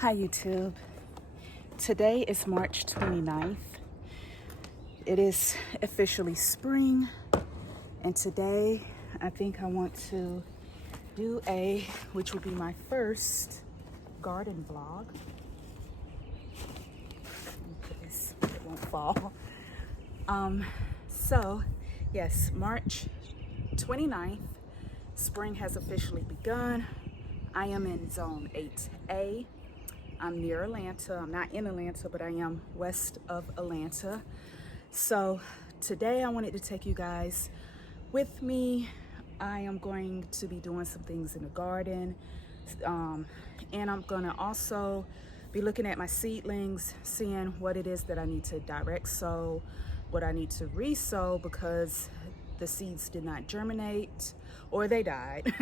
Hi YouTube. Today is March 29th. It is officially spring, and today I think I want to do which will be my first garden vlog. This, it won't fall. So yes, March 29th, spring has officially begun. I am in zone 8A. I'm near Atlanta. I'm not in Atlanta, but I am west of Atlanta. So today I wanted to take you guys with me. I am going to be doing some things in the garden. And I'm gonna also be looking at my seedlings, seeing what it is that I need to direct sow, what I need to re-sow because the seeds did not germinate or they died.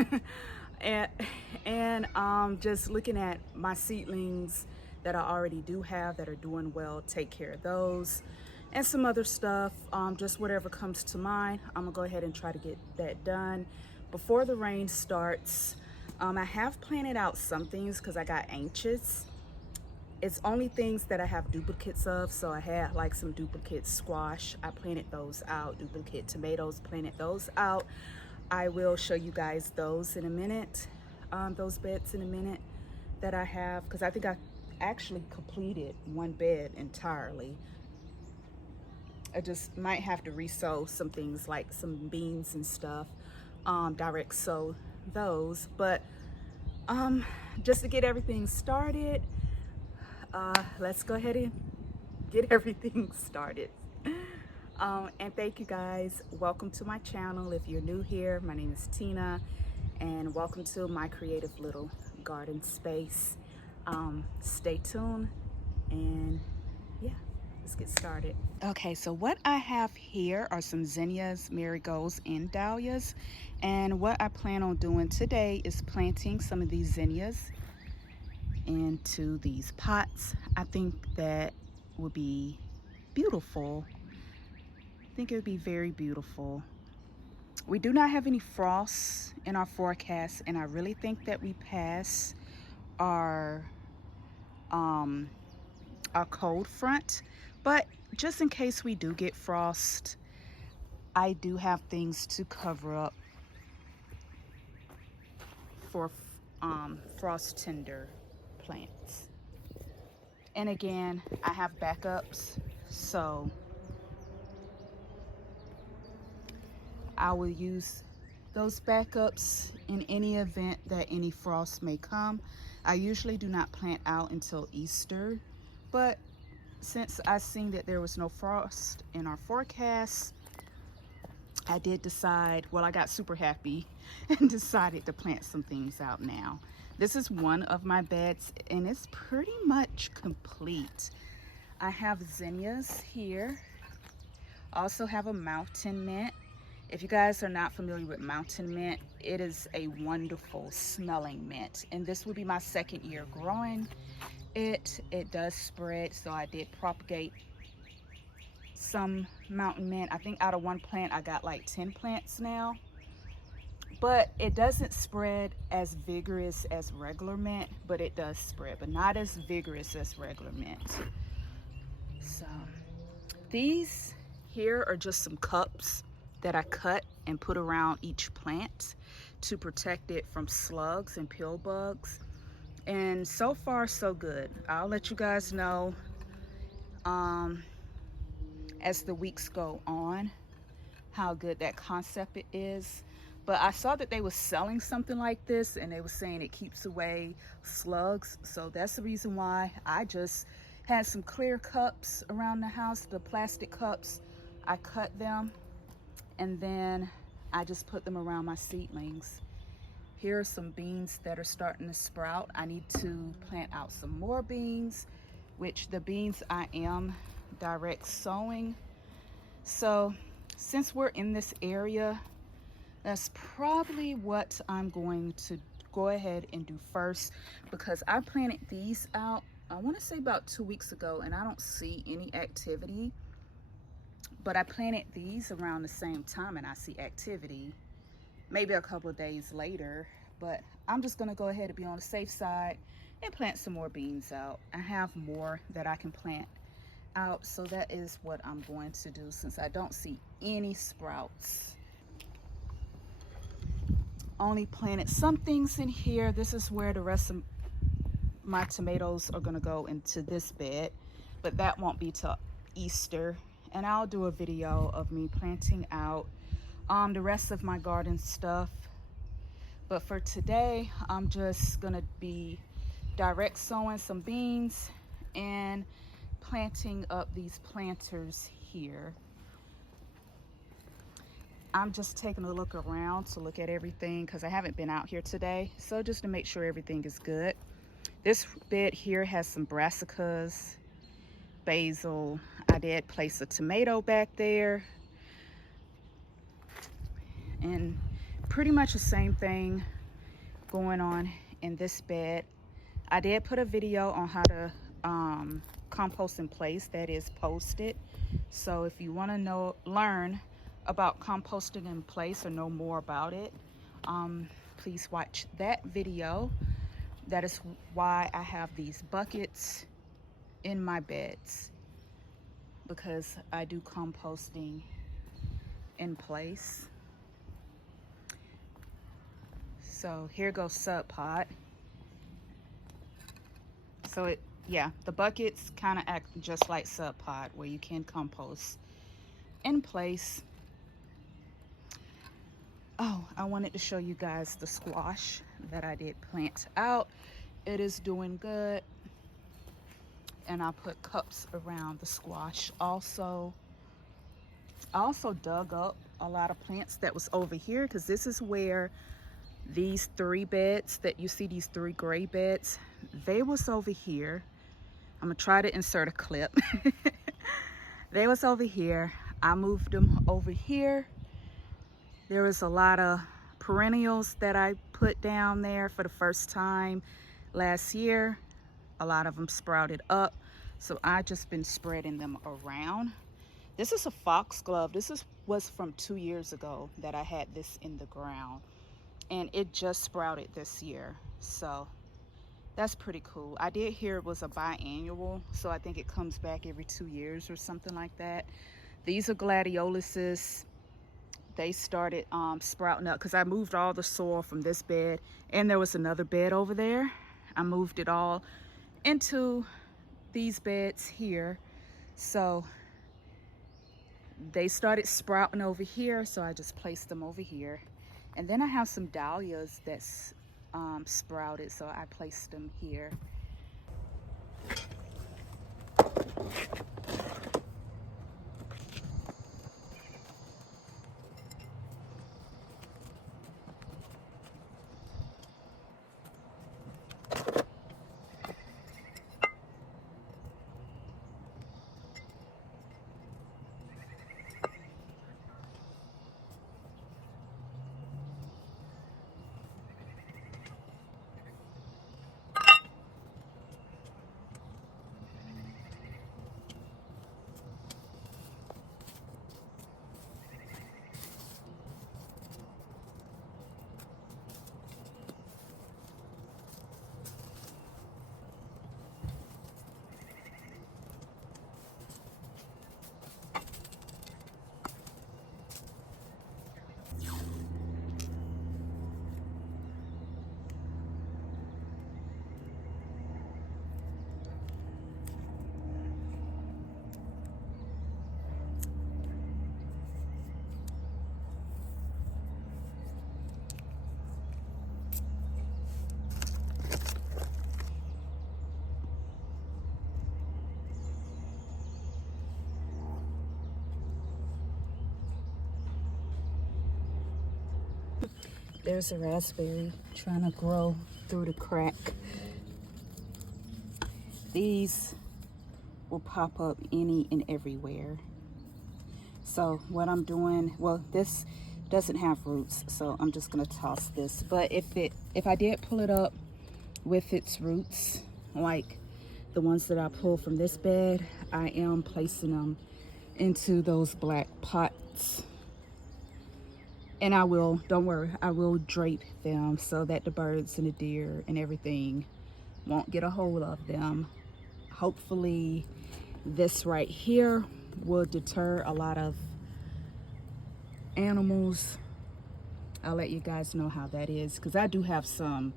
and just looking at my seedlings that I already do have that are doing well, take care of those and some other stuff, just whatever comes to mind. I'm gonna go ahead and try to get that done before the rain starts. I have planted out some things because I got anxious. It's only things that I have duplicates of. So I had like some duplicate squash. I planted those out. Duplicate tomatoes, planted those out. I will show you guys those in a minute, those beds in a minute that I have, because I think I actually completed one bed entirely. I just might have to re-sow some things like some beans and stuff, direct sow those. But just to get everything started, let's go ahead and get everything started. And thank you guys. Welcome to my channel. If you're new here, my name is Tina, and welcome to my creative little garden space. Stay tuned, and yeah, let's get started. Okay, so what I have here are some zinnias, marigolds, and dahlias. And what I plan on doing today is planting some of these zinnias into these pots. I think that would be beautiful. I think it would be very beautiful. We do not have any frost in our forecast, and I really think that we pass our cold front. But just in case we do get frost, I do have things to cover up for frost tender plants. And again, I have backups, so I will use those backups in any event that any frost may come. I usually do not plant out until Easter, but since I seen that there was no frost in our forecast, I did decide, well, I got super happy and decided to plant some things out now. This is one of my beds, and it's pretty much complete. I have zinnias here. I also have a mountain mint. If you guys are not familiar with mountain mint, it is a wonderful smelling mint, and this will be my second year growing it. It does spread, so I did propagate some mountain mint. I think out of one plant I got like 10 plants now, but it doesn't spread as vigorous as regular mint, but it does spread, but not as vigorous as regular mint. So these here are just some cups that I cut and put around each plant to protect it from slugs and pill bugs. And so far so good. I'll let you guys know as the weeks go on how good that concept is. But I saw that they were selling something like this, and they were saying it keeps away slugs. So that's the reason why I just had some clear cups around the house, the plastic cups. I cut them, and then I just put them around my seedlings. Here are some beans that are starting to sprout. I need to plant out some more beans, which the beans I am direct sowing. So since we're in this area, that's probably what I'm going to go ahead and do first, because I planted these out, I want to say about 2 weeks ago, and I don't see any activity. But I planted these around the same time, and I see activity maybe a couple of days later. But I'm just going to go ahead and be on the safe side and plant some more beans out. I have more that I can plant out, so that is what I'm going to do since I don't see any sprouts. Only planted some things in here. This is where the rest of my tomatoes are gonna go, into this bed, but that won't be till Easter, and I'll do a video of me planting out the rest of my garden stuff. But for today, I'm just gonna be direct sowing some beans and planting up these planters here. I'm just taking a look around to look at everything because I haven't been out here today, so just to make sure everything is good. This bed here has some brassicas, basil. I did place a tomato back there, and pretty much the same thing going on in this bed. I did put a video on how to compost in place that is posted, so if you want to learn about composting in place or know more about it, please watch that video. That is why I have these buckets in my beds, because I do composting in place. So here goes Sub Pot. So the buckets kind of act just like Sub Pot, where you can compost in place. Oh, I wanted to show you guys the squash that I did plant out. It is doing good. And I put cups around the squash. Also, I also dug up a lot of plants that was over here, because this is where these 3 beds that you see, these 3 gray beds, they was over here. I'm gonna try to insert a clip. They was over here. I moved them over here. There was a lot of perennials that I put down there for the first time last year. A lot of them sprouted up, so I just been spreading them around. This is a foxglove. This was from 2 years ago that I had this in the ground, and it just sprouted this year, so that's pretty cool. I did hear it was a biannual, so I think it comes back every 2 years or something like that. These are gladioluses. They started sprouting up because I moved all the soil from this bed, and there was another bed over there. I moved it all into these beds here, so they started sprouting over here, so I just placed them over here. And then I have some dahlias that's sprouted, so I placed them here. There's a raspberry trying to grow through the crack. These will pop up any and everywhere. So what I'm doing, well, this doesn't have roots, so I'm just gonna toss this. But if I did pull it up with its roots, like the ones that I pulled from this bed, I am placing them into those black pots. And I will, don't worry, I will drape them so that the birds and the deer and everything won't get a hold of them. Hopefully this right here will deter a lot of animals. I'll let you guys know how that is, because I do have some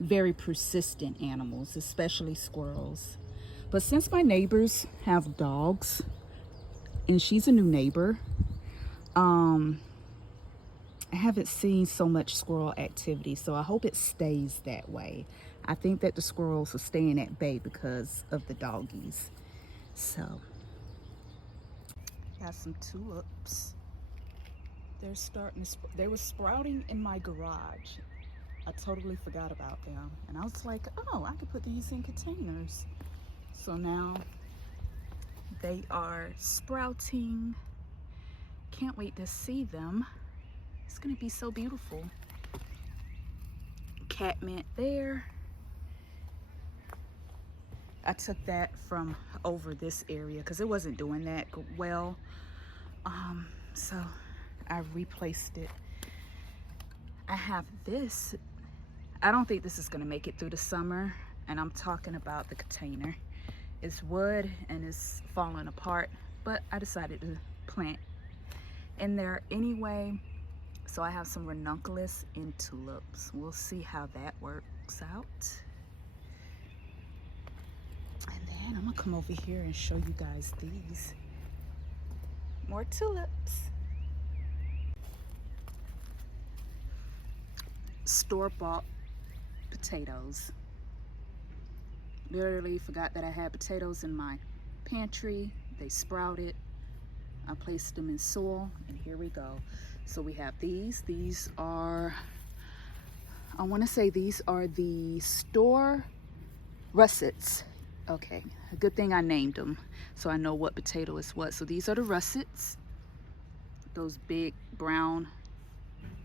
very persistent animals, especially squirrels. But since my neighbors have dogs, and she's a new neighbor, I haven't seen so much squirrel activity, so I hope it stays that way. I think that the squirrels are staying at bay because of the doggies. So, got some tulips. They're starting to, they were sprouting in my garage. I totally forgot about them. And I was like, oh, I could put these in containers. So now they are sprouting. Can't wait to see them. It's gonna be so beautiful. Catmint there. I took that from over this area because it wasn't doing that well. So I replaced it. I have this. I don't think this is gonna make it through the summer, and I'm talking about the container. It's wood and it's falling apart, but I decided to plant in there anyway. So I have some ranunculus in tulips. We'll see how that works out. And then I'm gonna come over here and show you guys these. More tulips. Store-bought potatoes. Literally forgot that I had potatoes in my pantry. They sprouted. I placed them in soil, and here we go. So we have these. These are, I want to say these are the store russets. Okay, a good thing I named them so I know what potato is what. So these are the russets, those big brown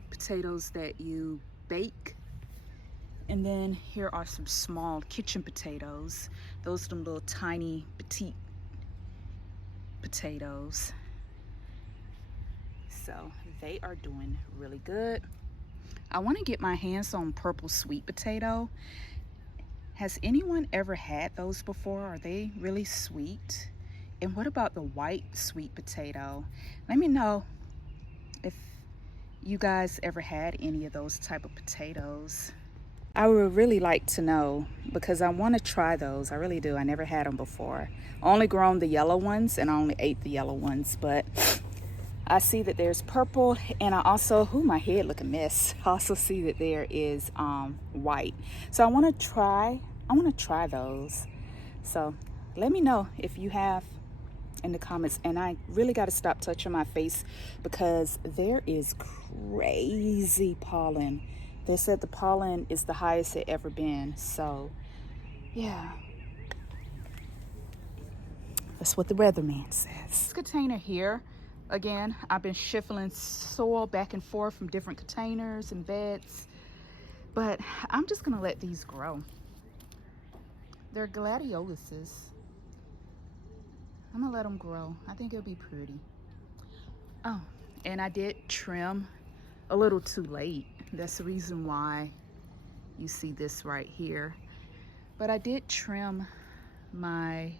potatoes that you bake. And then here are some small kitchen potatoes. Those are them little tiny petite potatoes. So they are doing really good. I want to get my hands on purple sweet potato. Has anyone ever had those before? Are they really sweet? And what about the white sweet potato? Let me know if you guys ever had any of those type of potatoes. I would really like to know, because I want to try those. I really do. I never had them before. Only grown the yellow ones, and I only ate the yellow ones, but I see that there's purple, and I also, my head look a mess. I also see that there is white. So I want to try those. So let me know if you have in the comments. And I really got to stop touching my face because there is crazy pollen. They said the pollen is the highest it ever been. So yeah, that's what the weatherman says. This container here, again, I've been shuffling soil back and forth from different containers and beds, but I'm just gonna let these grow. They're gladioluses. I'm gonna let them grow. I think it'll be pretty. Oh, and I did trim a little too late. That's the reason why you see this right here. But I did trim my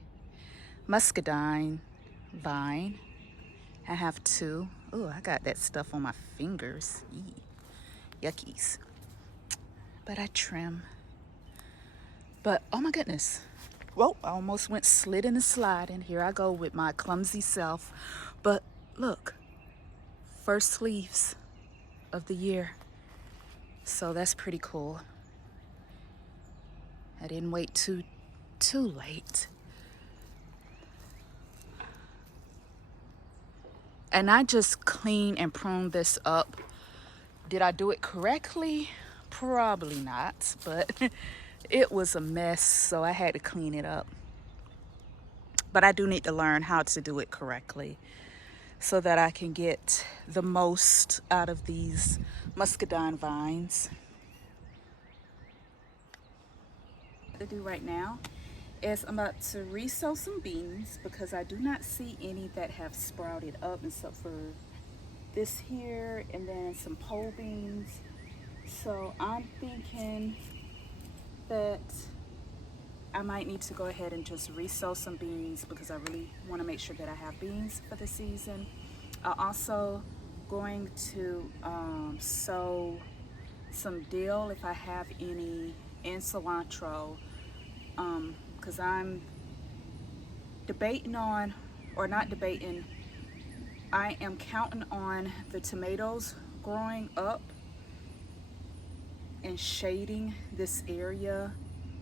muscadine vine. I have two. Oh, I got that stuff on my fingers. Eee, yuckies. But I trim. But oh my goodness. Whoa, I almost went slid and slide, and here I go with my clumsy self. But look, first leaves of the year. So that's pretty cool. I didn't wait too late. And I just cleaned and pruned this up. Did I do it correctly? Probably not, but it was a mess, so I had to clean it up. But I do need to learn how to do it correctly so that I can get the most out of these muscadine vines. What to do right now is I'm about to resow some beans because I do not see any that have sprouted up except for this here and then some pole beans. So I'm thinking that I might need to go ahead and just resow some beans because I really want to make sure that I have beans for the season. I'm also going to sow some dill if I have any, and cilantro, because I'm debating on, or not debating, I am counting on the tomatoes growing up and shading this area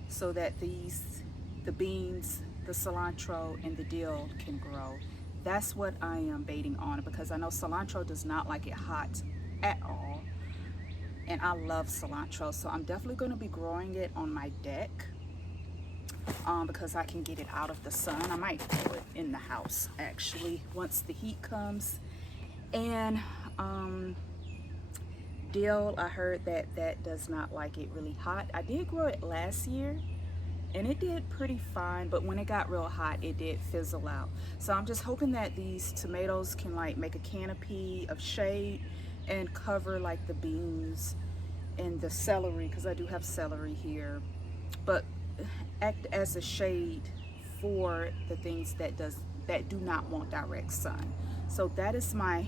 so that the beans, the cilantro, and the dill can grow. That's what I am baiting on, because I know cilantro does not like it hot at all, and I love cilantro, so I'm definitely going to be growing it on my deck because I can get it out of the sun. I might grow it in the house actually once the heat comes. And dill, I heard that does not like it really hot. I did grow it last year and it did pretty fine, but when it got real hot it did fizzle out. So I'm just hoping that these tomatoes can like make a canopy of shade and cover like the beans and the celery, because I do have celery here, but act as a shade for the things that do not want direct sun. So that is my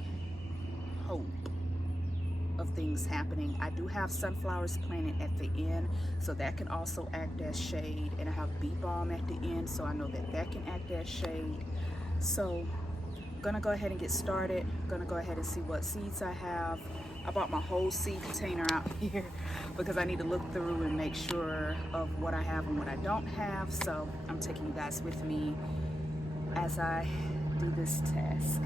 hope of things happening. I do have sunflowers planted at the end, so that can also act as shade, and I have bee balm at the end, so I know that can act as shade. So I'm gonna go ahead and get started. I'm gonna go ahead and see what seeds I have. I bought my whole seed container out here because I need to look through and make sure of what I have and what I don't have. So I'm taking you guys with me as I do this task.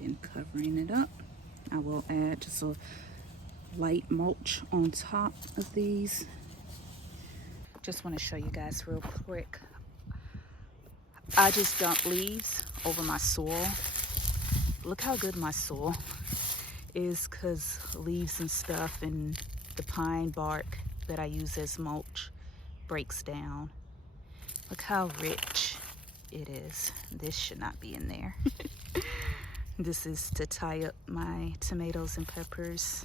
Then covering it up, I will add just a light mulch on top of these. Just want to show you guys real quick. I just dumped leaves over my soil. Look how good my soil is, because leaves and stuff and the pine bark that I use as mulch breaks down. Look how rich it is. This should not be in there. This is to tie up my tomatoes and peppers,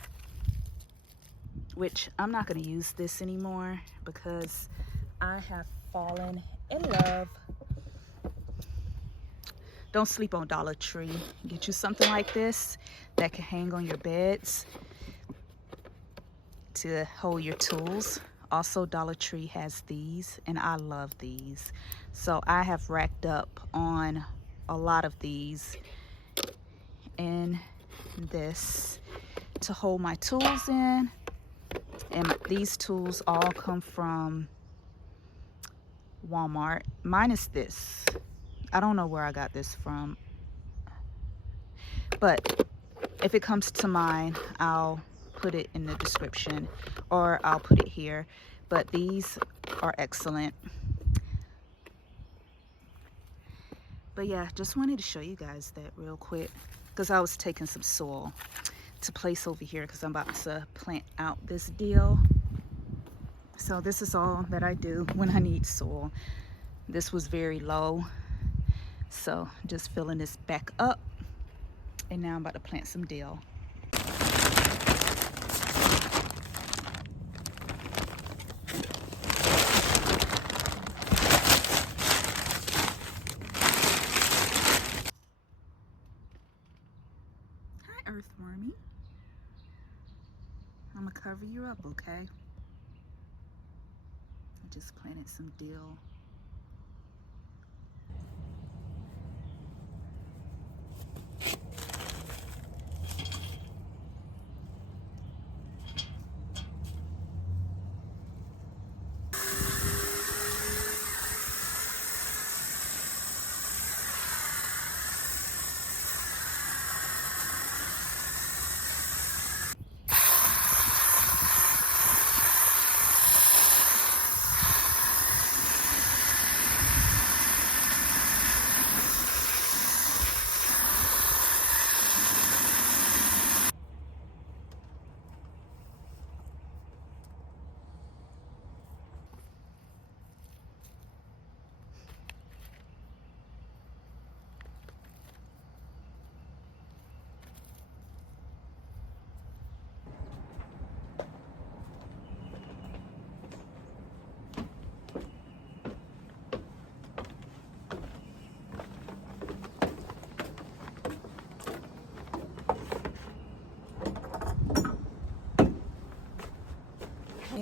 which I'm not going to use this anymore because I have fallen in love. Don't sleep on Dollar Tree. Get you something like this that can hang on your beds to hold your tools. Also, Dollar Tree has these, and I love these. So I have racked up on a lot of these and this to hold my tools in. And these tools all come from Walmart. Mine is this. I don't know where I got this from, but if it comes to mine, I'll put it in the description, or I'll put it here. But these are excellent. But yeah, just wanted to show you guys that real quick, because I was taking some soil to place over here because I'm about to plant out this deal. So this is all that I do when I need soil. This was very low, so just filling this back up, and now I'm about to plant some dill. Hi, earthwormy. I'm gonna cover you up, okay? I just planted some dill.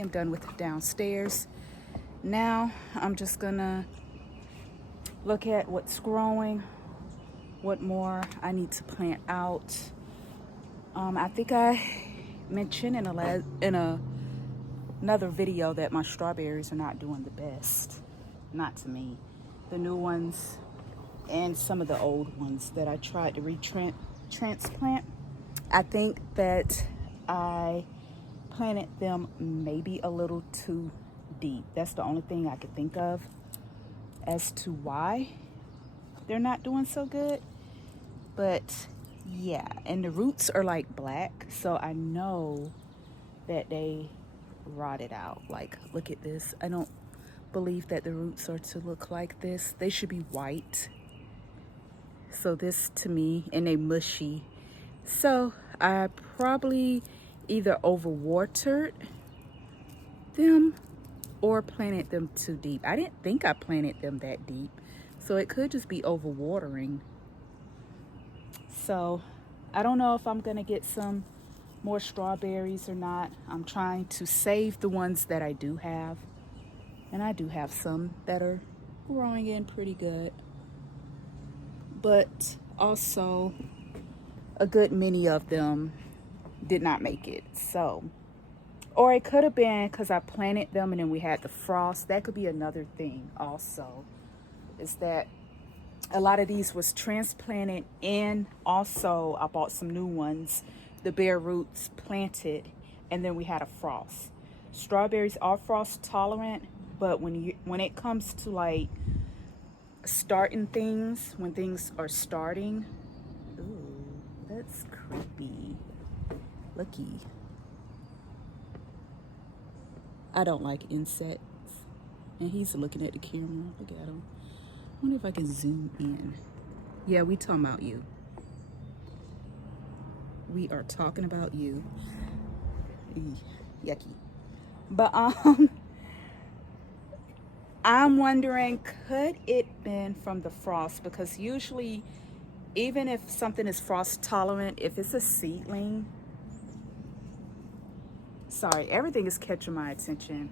I'm done with downstairs. Now I'm just gonna look at what's growing, what more I need to plant out. I think I mentioned in another video that my strawberries are not doing the best. Not to me. The new ones and some of the old ones that I tried to transplant. I think that I planted them maybe a little too deep. That's the only thing I could think of as to why they're not doing so good. But yeah, and the roots are like black, so I know that they rotted out. Like, look at this. I don't believe that the roots are to look like this. They should be white. So this to me, and they mushy. So I probably either overwatered them or planted them too deep. I didn't think I planted them that deep, so it could just be overwatering. So I don't know if I'm gonna get some more strawberries or not. I'm trying to save the ones that I do have, and I do have some that are growing in pretty good, but also a good many of them did not make it. So, or it could have been because I planted them and then we had the frost. That could be another thing also, is that a lot of these was transplanted, and also I bought some new ones, the bare roots planted, and then we had a frost. Strawberries are frost tolerant, but when it comes to like starting things, when things are starting, ooh, that's creepy. Looky. I don't like insects. And he's looking at the camera. Look at him. I wonder if I can zoom in. Yeah, we talking about you. We are talking about you. Yucky. But I'm wondering, could it been from the frost? Because usually, even if something is frost tolerant, if it's a seedling, sorry, everything is catching my attention.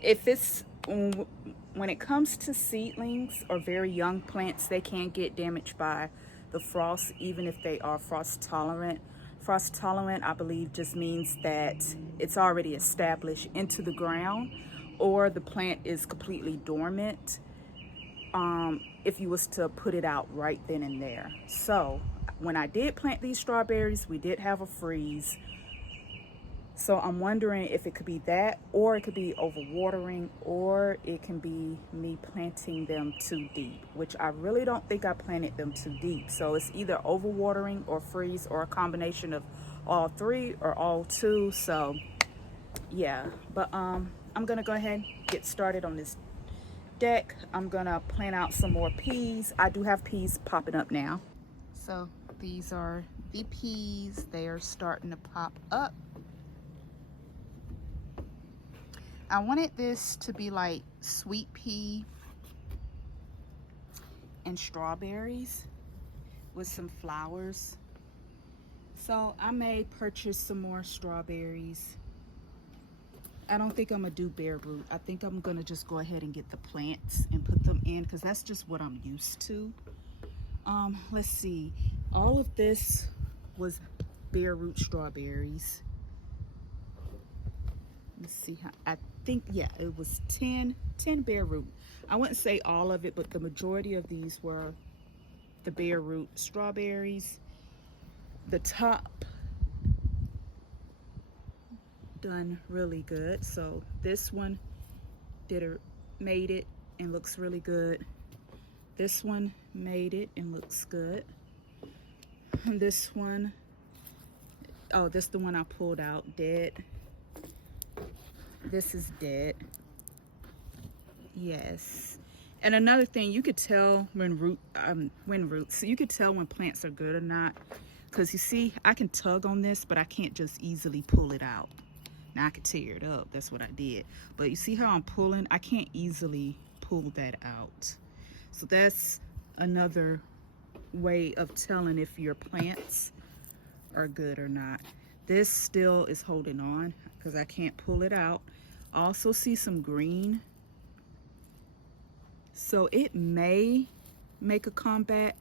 If it's, when it comes to seedlings or very young plants, they can get damaged by the frost, even if they are frost tolerant. Frost tolerant, I believe, just means that it's already established into the ground, or the plant is completely dormant if you was to put it out right then and there. So when I did plant these strawberries, we did have a freeze. So I'm wondering if it could be that, or it could be overwatering, or it can be me planting them too deep, which I really don't think I planted them too deep. So it's either overwatering or freeze, or a combination of all three or all two. So yeah, but I'm gonna go ahead and get started on this deck. I'm gonna plant out some more peas. I do have peas popping up now. So these are the peas. They are starting to pop up. I wanted this to be like sweet pea and strawberries with some flowers. So I may purchase some more strawberries. I don't think I'm gonna do bare root. I think I'm gonna just go ahead and get the plants and put them in, because that's just what I'm used to. Let's see. All of this was bare root strawberries. Let's see how, I think, yeah, it was 10 bare root. I wouldn't say all of it, but the majority of these were the bare root strawberries. The top done really good. So this one made it and looks really good. This one made it and looks good. And this one, oh, this is the one I pulled out, dead. This is dead. Yes. And another thing, you could tell when roots, so you could tell when plants are good or not, because you see, I can tug on this, but I can't just easily pull it out. Now I could tear it up. That's what I did. But you see how I'm pulling? I can't easily pull that out. So that's another way of telling if your plants are good or not. This still is holding on because I can't pull it out. I also see some green. So it may make a comeback.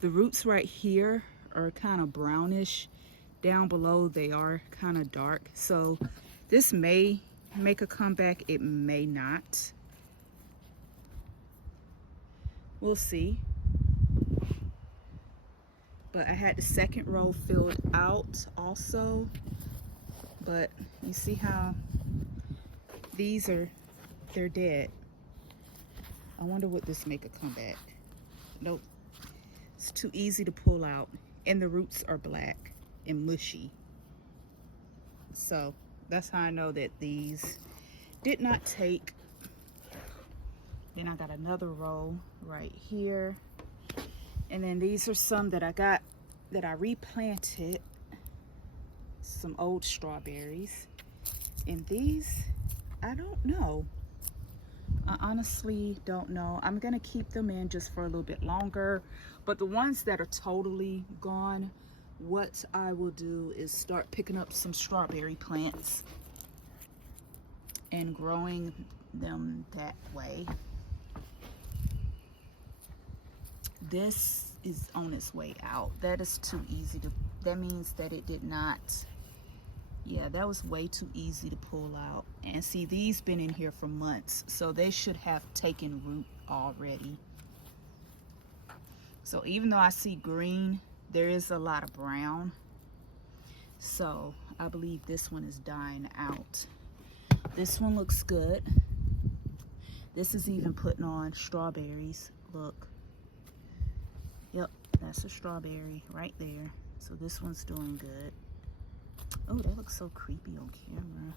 The roots right here are kind of brownish. Down below they are kind of dark. So this may make a comeback. It may not. We'll see. But I had the second row filled out also. But you see how these are, they're dead. I wonder would this make a comeback. Nope. It's too easy to pull out. And the roots are black and mushy. So that's how I know that these did not take. Then I got another row right here. And then these are some that I got that I replanted. Some old strawberries. And these, I don't know. I honestly don't know. I'm gonna keep them in just for a little bit longer. But the ones that are totally gone, what I will do is start picking up some strawberry plants and growing them that way. This is on its way out. That is too easy to, that means that it did not, yeah, that was way too easy to pull out. And see, these been in here for months, so they should have taken root already. So even though I see green, there is a lot of brown. So I believe this one is dying out. This one looks good. This is even putting on strawberries. Look. Yep, that's a strawberry right there. So this one's doing good. Oh, that looks so creepy on camera.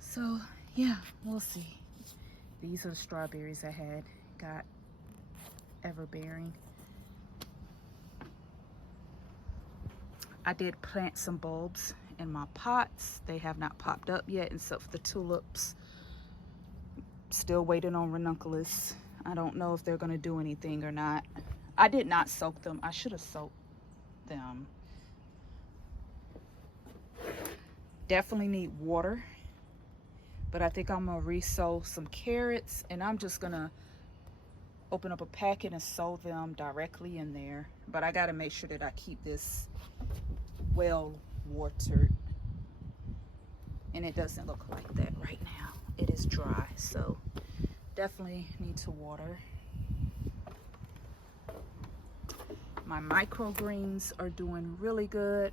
So yeah, we'll see. These are the strawberries I had got everbearing. I did plant some bulbs in my pots. They have not popped up yet, except for the tulips. Still waiting on ranunculus. I don't know if they're gonna do anything or not. I did not soak them. I should have soaked them. Definitely need water. But I think I'm gonna re-sow some carrots, and I'm just gonna open up a packet and sow them directly in there. But I gotta make sure that I keep this well watered. And it doesn't look like that right now. It is dry, so definitely need to water. My microgreens are doing really good.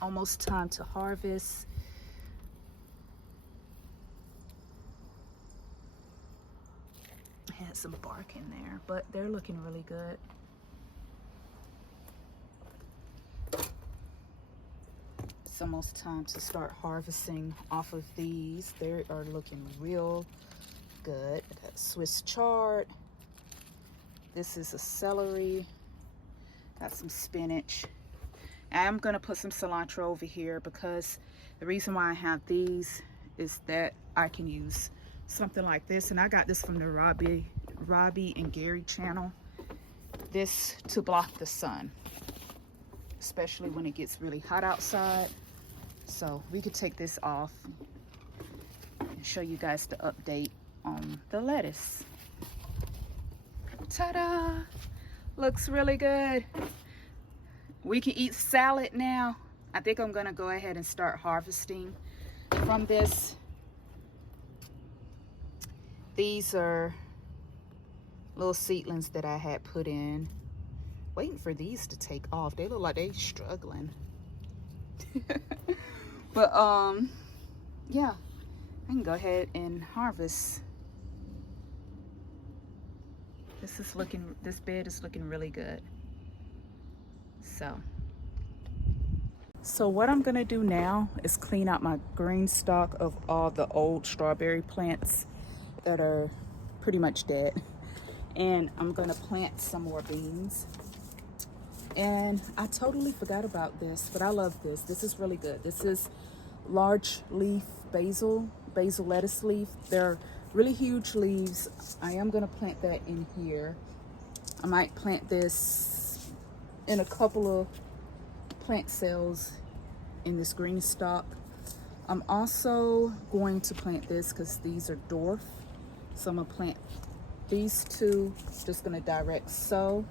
Almost time to harvest. Had some bark in there, but they're looking really good. It's almost time to start harvesting off of these. They are looking real good. I got Swiss chard. This is a celery. Got some spinach. I'm gonna put some cilantro over here because the reason why I have these is that I can use something like this. And I got this from the Robbie and Gary channel. This to block the sun, especially when it gets really hot outside. So we could take this off and show you guys the update on the lettuce. Ta-da! Looks really good. We can eat salad now. I think I'm gonna go ahead and start harvesting from this. These are little seedlings that I had put in. Waiting for these to take off. They look like they're struggling. But yeah, I can go ahead and harvest. This bed is looking really good. So what I'm gonna do now is clean out my green stock of all the old strawberry plants that are pretty much dead. And I'm gonna plant some more beans. And I totally forgot about this, but I love this. This is really good. This is large leaf basil lettuce leaf. They're really huge leaves. I am gonna plant that in here. I might plant this in a couple of plant cells in this green stock. I'm also going to plant this because these are dwarf. So I'm gonna plant these two, just gonna direct sow.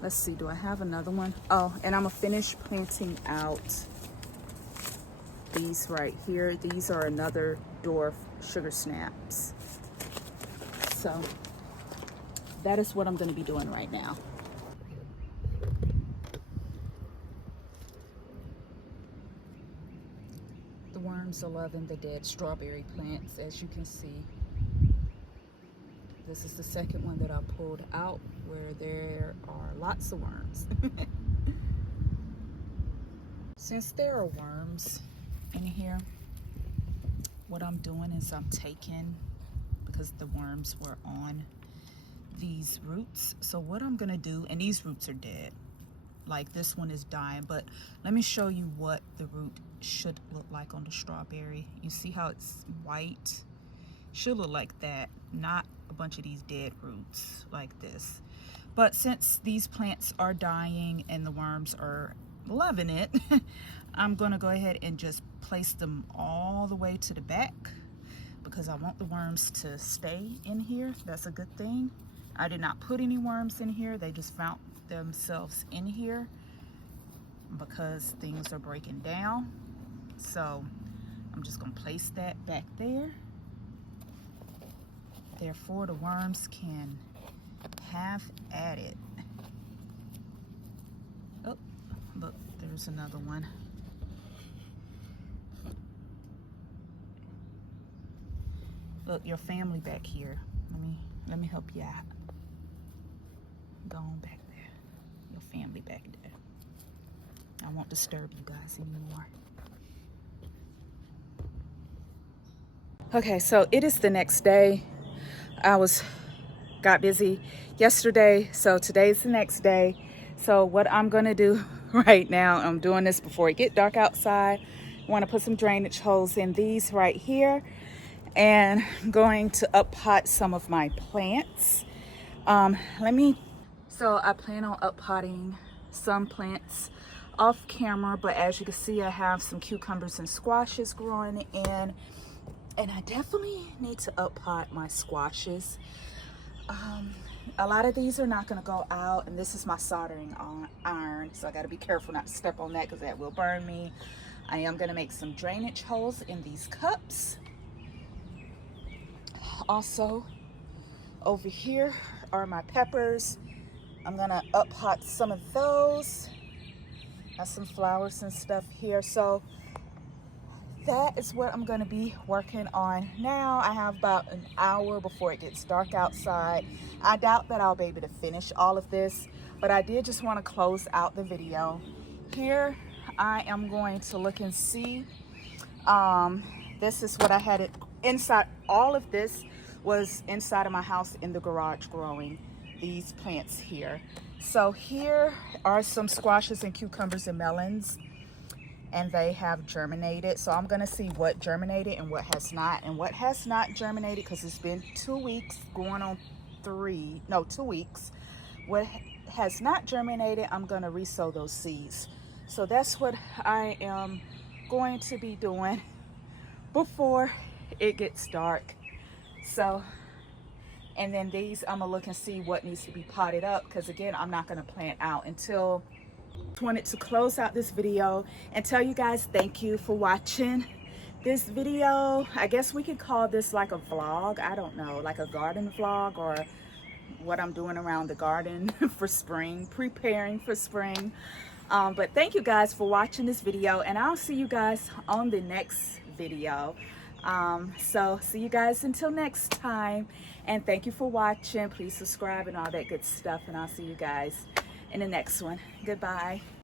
Let's see, do I have another one? Oh, and I'm gonna finish planting out these right here. These are another dwarf sugar snaps. So that is what I'm gonna be doing right now. The worms are loving the dead strawberry plants, as you can see. This is the second one that I pulled out where there are lots of worms. Since there are worms in here, what I'm doing is I'm taking, because the worms were on these roots, so what I'm gonna do, and these roots are dead, like this one is dying, but let me show you what the root should look like on the strawberry. You see how it's white? Should look like that, not a bunch of these dead roots like this. But since these plants are dying and the worms are loving it, I'm gonna go ahead and just place them all the way to the back because I want the worms to stay in here. That's a good thing. I did not put any worms in here. They just found themselves in here because things are breaking down. So I'm just gonna place that back there. Therefore, the worms can have at it. Oh, look, there's another one. Look, your family back here. Let me help you out. Go on back there. Your family back there. I won't disturb you guys anymore. Okay, so it is the next day. Got busy yesterday, so today's the next day. So what I'm gonna do right now, I'm doing this before it get dark outside. I want to put some drainage holes in these right here, and I'm going to up pot some of my plants. So I plan on up potting some plants off camera, but as you can see, I have some cucumbers and squashes growing in, and I definitely need to up pot my squashes. A lot of these are not going to go out, and this is my soldering iron, so I got to be careful not to step on that because that will burn me. I am going to make some drainage holes in these cups. Also, over here are my peppers. I'm going to up pot some of those. Have some flowers and stuff here. So that is what I'm going to be working on now. I have about an hour before it gets dark outside. I doubt that I'll be able to finish all of this, but I did just want to close out the video. Here I am going to look and see. This is what I had it inside. All of this was inside of my house in the garage growing these plants here. So here are some squashes and cucumbers and melons, and they have germinated. So I'm gonna see what germinated and what has not. And what has not germinated, because it's been 2 weeks, going on 2 weeks. What has not germinated, I'm gonna resow those seeds. So that's what I am going to be doing before it gets dark. So, and then these, I'm gonna look and see what needs to be potted up, because again, I'm not gonna plant out until. Wanted to close out this video and tell you guys thank you for watching this video. I guess we could call this like a vlog. I don't know, like a garden vlog, or what I'm doing around the garden for spring, preparing for spring. But thank you guys for watching this video, and I'll see you guys on the next video. So see you guys until next time, and thank you for watching. Please subscribe and all that good stuff, and I'll see you guys in the next one. Goodbye.